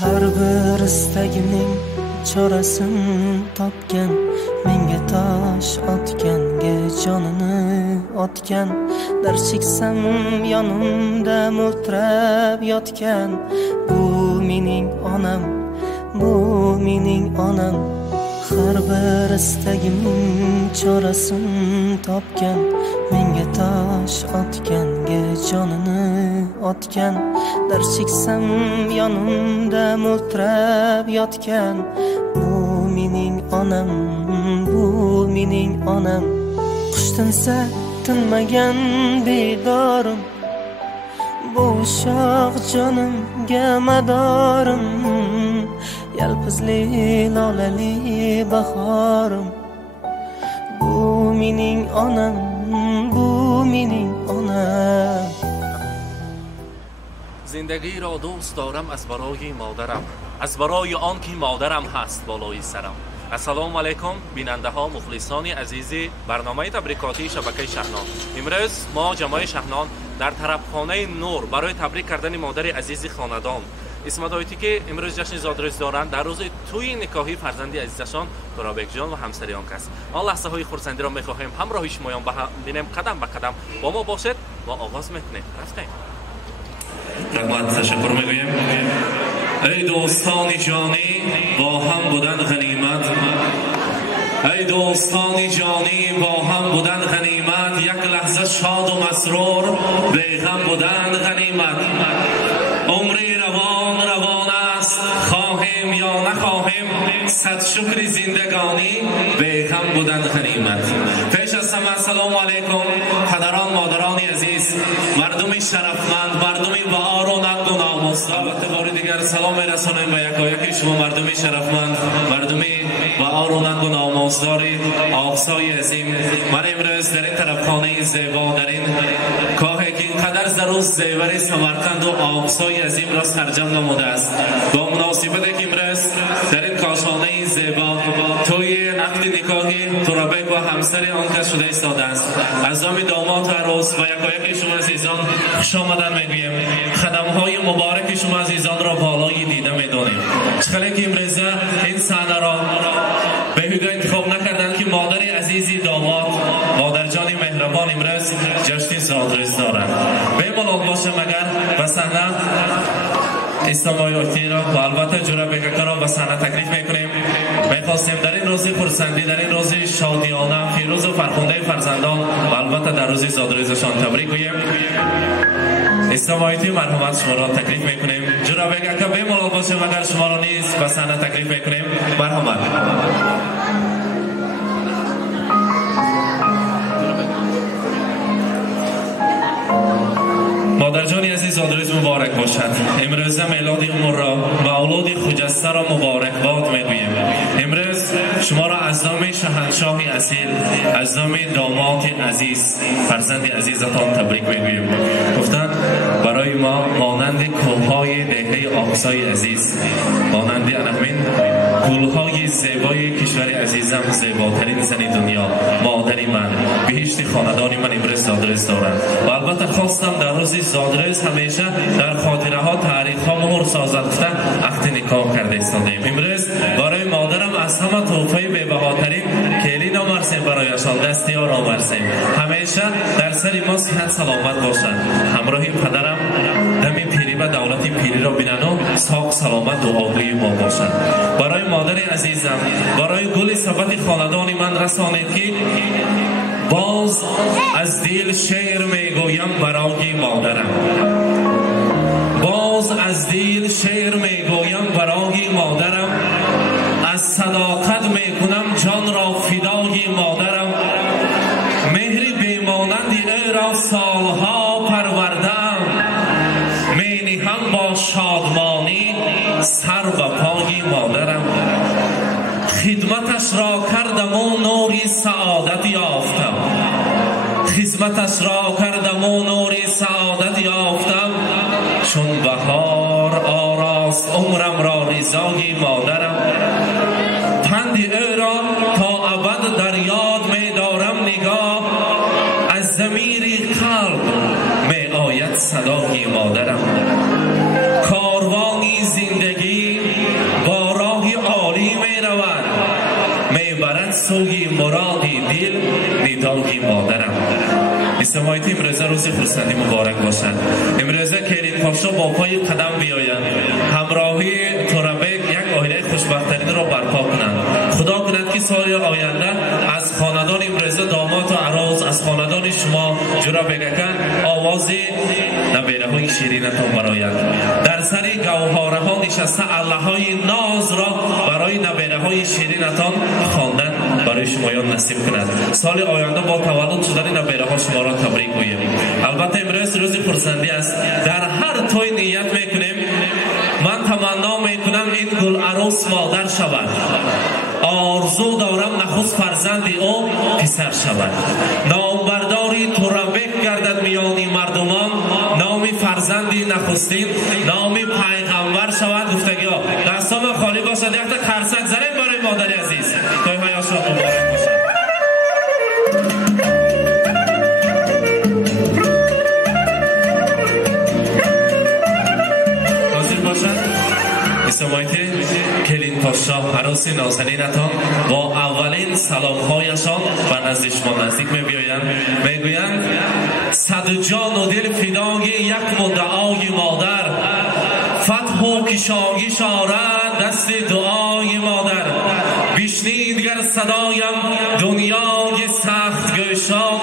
Har bir istagimning chorasini topgan, menga tosh otganga jonini otgan, dard cheksam yonimda mo'ltirab yotgan. Bu mening onam, bu mening onam. Har bir istagimning chorasini topgan, menga tosh otganga jonini otgan, dard cheksam yonimda mo'ltirab yotgan. Bu mening onam, bu mening onam. Qush tinsa tinmagan bedorim, bu shoh jonimga madorim. Yalpizli lolali bahorim, bu mening onam, bu mening onam. زندگی را دوست دارم از برای مادرم، از برای آن که مادرم هست بالای سرم. السلام علیکم بیننده ها، مخلصان عزیزی برنامه تبریکاتی شبکه شهنان. امروز ما جماعت شهنان در طربخانه نور برای تبریک کردن مادر عزیز خاندان اسمت که امروز جشن زادروز دارند، در روز توی نکاحی فرزند عزیزشان ترابک جان و همسریان است. آن لحظه های خرسندی را می‌خواهیم همراه شمایان ببینیم، قدم به قدم با ما باشد و آغاز می‌کنیم. رفتیم. تشکر می‌گویم. ای دوستان جانی با هم بودن غنیمت، ای دوستان جانی با هم بودن غنیمت، یک لحظه شاد و مسرور بیغم بودن غنیمت. عمری روان است، خواهیم یا نخواهیم، صد شکر زندگانی بیغم بودن غنیمت. پیش از همه السلام علیکم پدران مادران عزیز، مردم شرفمند، مردم وقار و ننگ و ناموس. البته بار دیگر سلام میرسانیم به یکایک شما مردم شرفمند، مردم وقار و ننگ و ناموسداری آقسای عظیم. من امروز در این طرفخانه زیبا، در این کاخی که اینقدر ضرور زیور سمرقند و آقسای عظیم را سرجم نموده است، با مناسبت که امروز در این کاشانه زیبا توی نقد نکاحی ترابک و همسر آن کس شده ایستاده است. از نام داماد و عروس و یکایک شما عزیزان خوش آمدن میگویم. خدمهای مبارک شما عزیزان را بالای دیده میدانیم. چقدر که امروز این صحنه را به هوده انتخاب نکردند که مادر عزیزی داماد، مادر جان مهربان امروز جشن زادروز دارند. بمالال باشه مگر به صحنه استماعی را و البته جورا بککر را به صحنه تکلیف میکنیم. میخواستیم در این روز خرسندی، در این روز شادیانه، فیروز و فرخنده فرزندان و البته در روز زادروزشان تبریک گوییم. استماعی مرحمت شما را تکلیف میکنیم. جورا بککر بمالال باشه مگر شما را نیز به صحنه تکلیف میکنیم. مرحمت. مادر جان عزیز زادروز مبارک باشد. امروز میلاد عمر را و اولاد خجسته را مبارکباد میگوییم. امروز شما را از نام شاهنشاه اصیل، از نام داماد عزیز، فرزند عزیزتان تبریک میگوییم. گفتند برای ما مانند کوههای دهه آقسای عزیز، مانند انمین گلهای زیبای کشور عزیزم، زیباترین زن دنیا، مادری من، بهشت خاندانی من امروز زادروز دارند. و البته خواستم در روز زادروز همیشه در خاطره ها، تاریخ ها مهر سازد گفته عقد نکاح کرده ایستادیم. امروز برای مادرم از همه تحفه به‌بهاترین کلید آورسیم، برایشان دستیار آورسیم. همیشه در سر ما صحت سلامت باشند. همراه پدرم دمی پیری و دولت پیری را بینن و ساق سلامت دعاگوی ما باشند. برای مادر عزیزم، برای گل ثبت خاندان من رسانید که باز از دل شعر میگویم برای مادرم، باز از دل شعر میگویم برای مادرم، از صداقت میکنم جان را فدای مادرم، مهر بیمانند ای را سالها پروردم، می نهم با شادمانی سر به پای مادرم، خدمتش را کردم و نوری سعادت یافتم، خدمتش را کردم و نوری سعادت یافتم، چون بهار آراست عمرم را رضای مادرم، پند او را تا ابد در یاد می دارم نگاه، از ضمیر قلب می آید صدای مادرم، کاروانی زندگی سوی مرادی دل ندای مادرم. استماعیت امروزه روز خرسندی مبارک باشد. امروزه کلین پاشا با پای قدم بیایند، همراهی تورابک یک آینه خوشبختانه را برپا کنند. خدا کند که سال آینده از خاندان امروزه داماد و عروس، از خاندان شما جورا بگکن آوازی نبیره های شیرینتان برآید. در سر گوهاره ها نشسته الله های ناز را برای نبیره های شیرینتان خواندن برای شمایان نصیب کند. سال آینده با تولد شدن نبیره ها شما را تبریک گوییم. البته امروز روز خرسندی است. در هر توی نیت میکنیم. من تمنا میکنم این گل عروس مادر شود. آرزو دارم نخست فرزندی او پسر شود. نامبرداری تورابک گردد میانی مردمان. نام فرزندی نخستین نام پیغمبر شود. گفتگی ها دستان خالی باشد. یک تا خرسک زنیم برای مادر عزیز. توی های آشان مبارک باشد. استماعیت کلین پاشا عروس نازنینتان با اولین سلامهایشان به نزد شما نزدیک می‌آیند. میگویند صد جان و دل فدای یک مدعای مادر، فتح و کشایش آرد دست دعای مادر. بشنید گر صدایم دنیای سخت گشاد،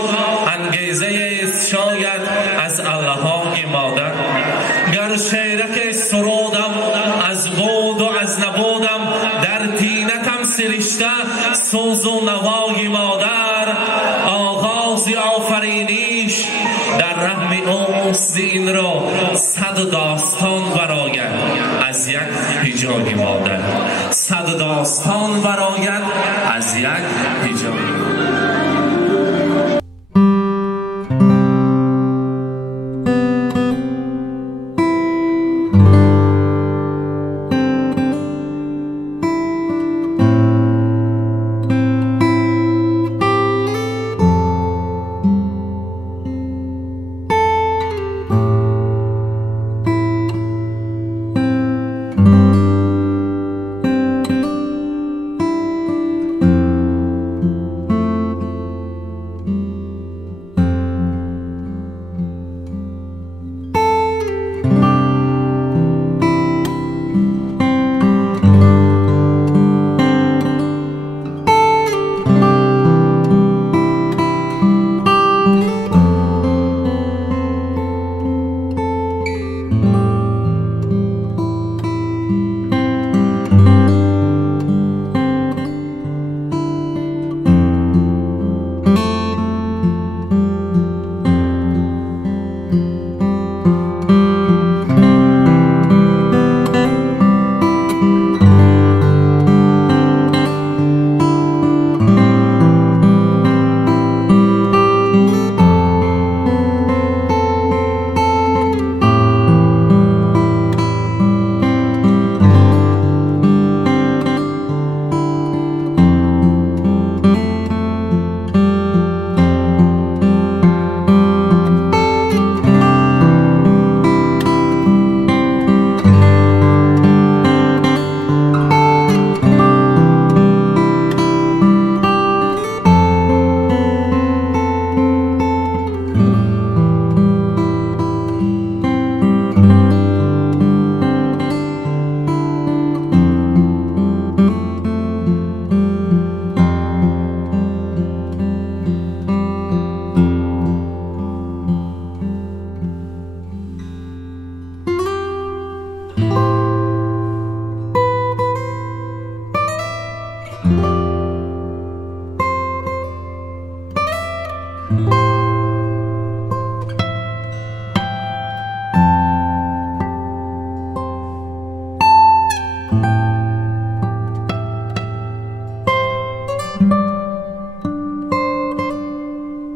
انگیزه است شاید از الله‌های مادر. گر شیرک سرودم از بود و از نبودم، در طینتم سرشته سوز و نوای مادر. آغاز آفرینیش در رحم اوست این را صد داستان برآید از یک حجاب مادر. صد داستان برآید از یک حجاب.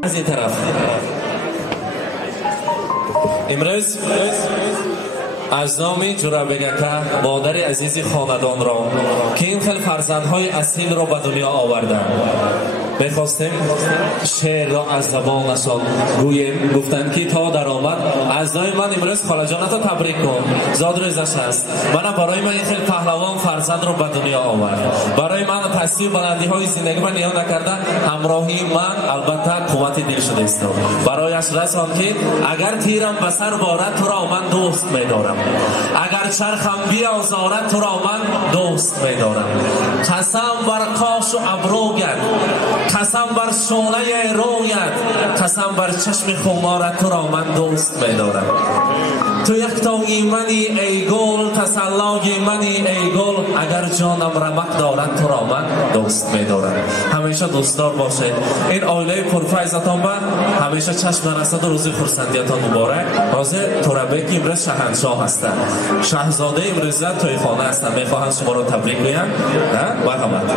از این طرف امروز از نام جورابگکه مادر عزیز خاندان را که این خیلی فرزندهای اصیل را به دنیا آوردند میخواستیم شعر را از زبانشان گوییم. گفتند که تا درآمد اعضای من امروز خاله جانت را تبریک کن، زاد روزش است. من برای من این خیلی پهلوان فرزند رو به دنیا آورد. برای من تصویر بلندی های زندگی من نیا نکرده، همراهی من البته قوت دل شده است. برایش رسان که اگر تیرم به سر بارد تو را من دوست می‌دارم، اگر چرخم بیازارد تو را من دوست می‌دارم. قسم بر کاش و ابرویت، قسم بر شانه رویت، قسم بر چشم خمارت تو را من دوست می‌دارم. تو یک تاگی منی ای گل، تسلای منی ای گل، اگر جانم رمق دارد تو را من دوست می‌دارم. همیشه دوستدار باشید. این عائله پرفیضتان با همیشه چشم رسد و روز خرسندیتان مبارک. حاضر تورابک امروز شاهنشاه هستند، شاهزاده امروز تویخانه هستند. میخواهم شما را تبریک گویم. مرحمت.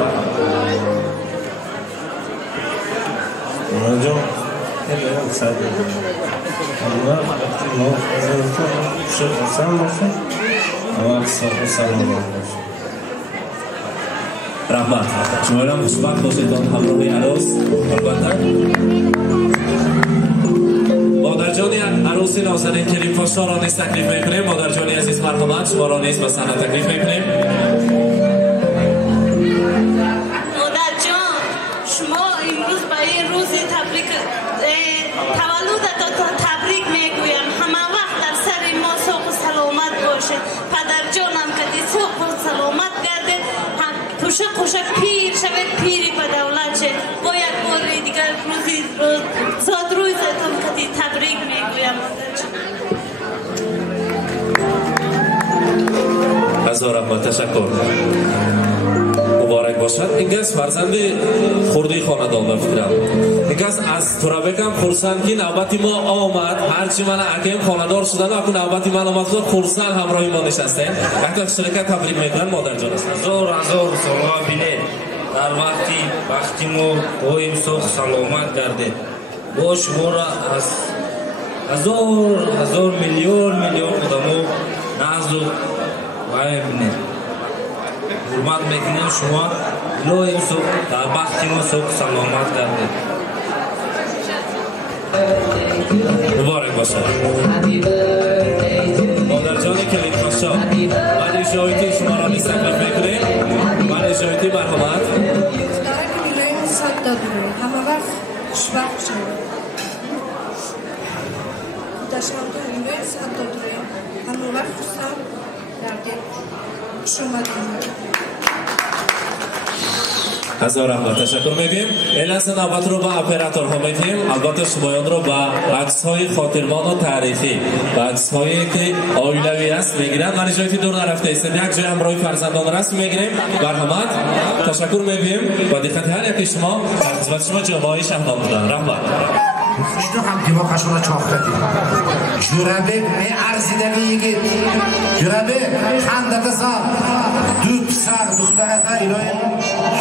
رحمت. شما را خوشبخت باشید همراه عروس. البته مادر جانی عروسی نازنین کریم پاشا را نیز تکلیف میکنیم. مادر جانی عزیز مرحمت، شما را نیز به صحنه تکلیف میکنیم. مادر جان، شما امروز به این روز تبریک تولدت تبریک میگویم. همه وقت در سر ما سوق و سلامت باشه. پدر جانم که سوق و سلامت گرده، پوشه پیر شود، پیری به دولت شه. با یک بار دیگر روزی ساد روزتون که تبریک میگویم. هزار رحمت، تشکر. مبارک باشد. اینگز فرزند خردی خاندان بفکرم. اینگز از تورابکم خورسند که نوبتی ما آمد. هرچی من اکیم خاندار شدن و اکو نوبتی من آمد خورسند همراهی ما نشستیم. یک شرکت تبریک میکنن مادر جان است. هزار سالا بینید در وقتی ما قویم سوخ سلامت گردید. با شما را از هزار میلیون قدمو نزد و وای بینید. حرمت میکنیم شما لویم سوخ در وقتی ما سوخ سلامت گردید. مبارک باشد. مادر جان کلید پاشا، من اجایتی شما را نیز تکلیف میکنیم. من اجایتی مرحمت. همه وقت خوشبخت شد. داشتم اینوی صد دادویم. همه وقت خوشم گردید. شما دارم. هزار رحمت، تشکر میگیم. این لحظه نوبت رو به اپراتورها میدیم. البته شمایان رو به عکس‌های خاطرمان و تاریخی، به عکس‌هایی که عائلوی است میگیرن. من جایی دور نرفته است، یک جای همراه فرزندان رسم میگیریم. مرحمت، تشکر میگیم. با دقت هر یکی شما در خدمت شما جوابای شهنام بودن. رحمت. شنو هم دیواقشون را چاخته دید. جوربه می ارزیده میگید. جوربه خندت سر دو پسر دخترت ایلای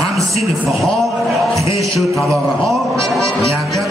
همسینفه ها خش و طباقه ها یکر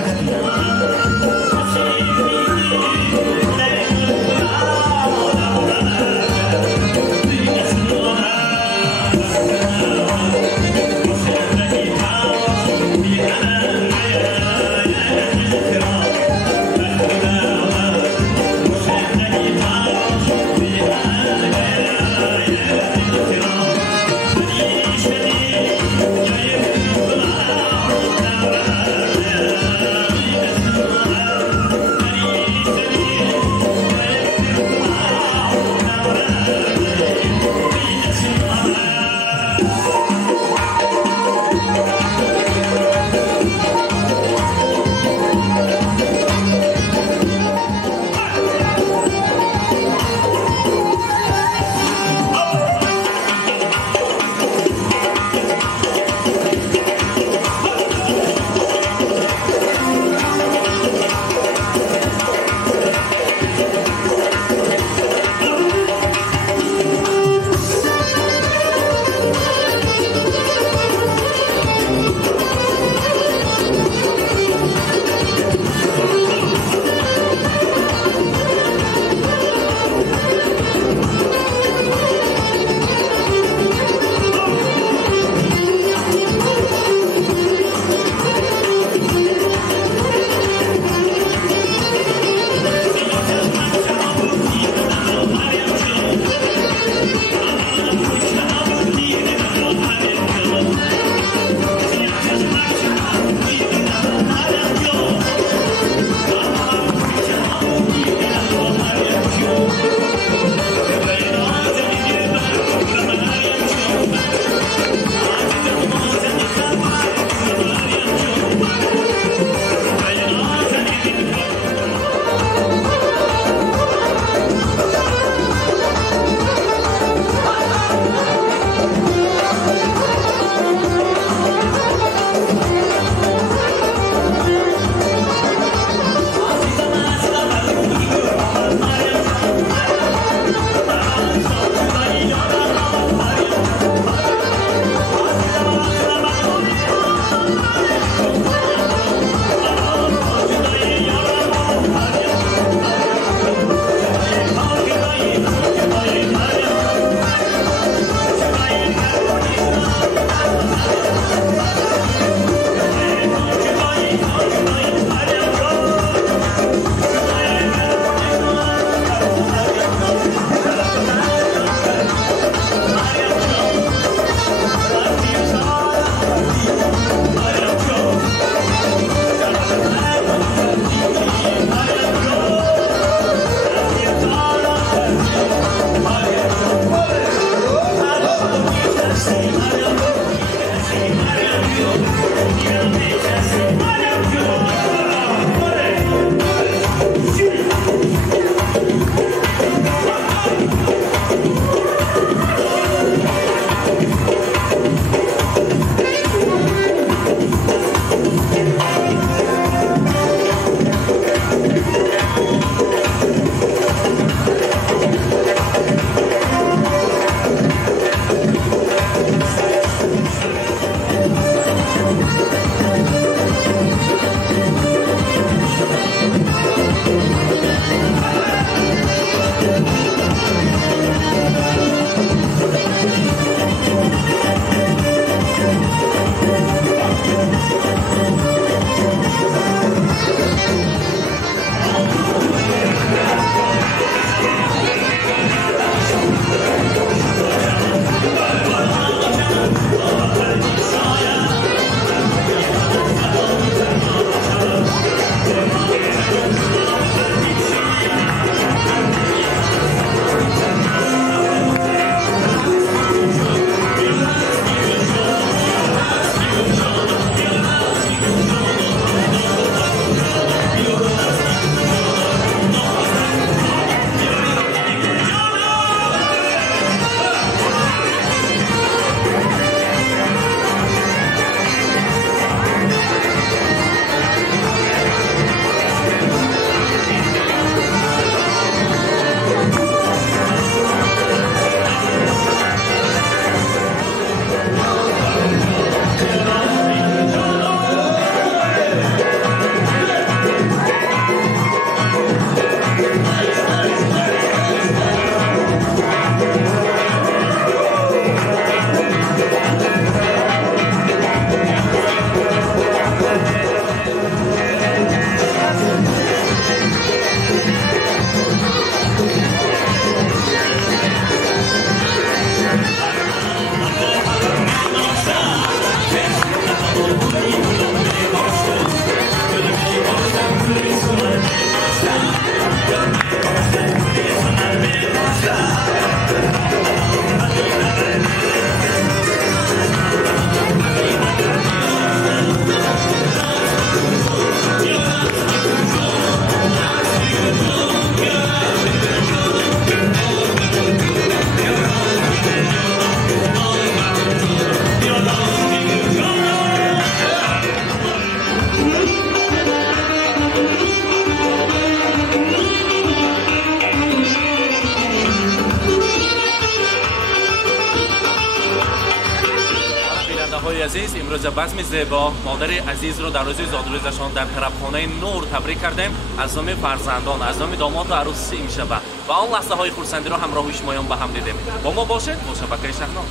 عزیز، امروز بزم زیبا مادر عزیز رو در روز زادروزشان در طربخانه نور تبریک کردیم. از نام فرزندان، از نام داماد و عروس این شب و آن لحظه های خرسندی رو همراه شمایان به هم دیدیم. با ما باشید با شبکه شهنام.